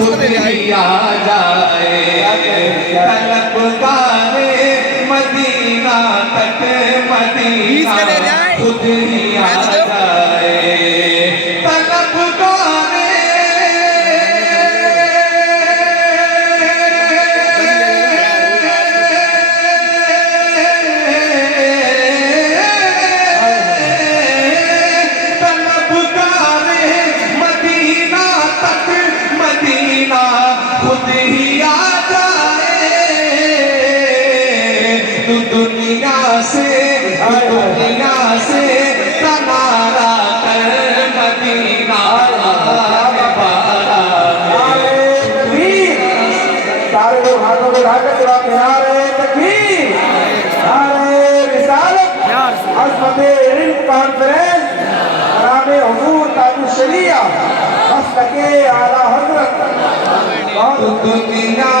खुद ही आ जाए, तलबगारे मदीना तक मदीना खुद ही आ जाए, तलबगारे मदीना तक मदीना खुद ही आ जाए, तू दुनिया से किनारा कर मदीना सारे लोग हाथों को उठाकर जवाब नारे तकबीर, नारे रिसालत, हज़रत इल्म कॉन्फ्रेंस, नामे हुजूर ताजुश शरीया, मसलके आला हज़रत। दुनिया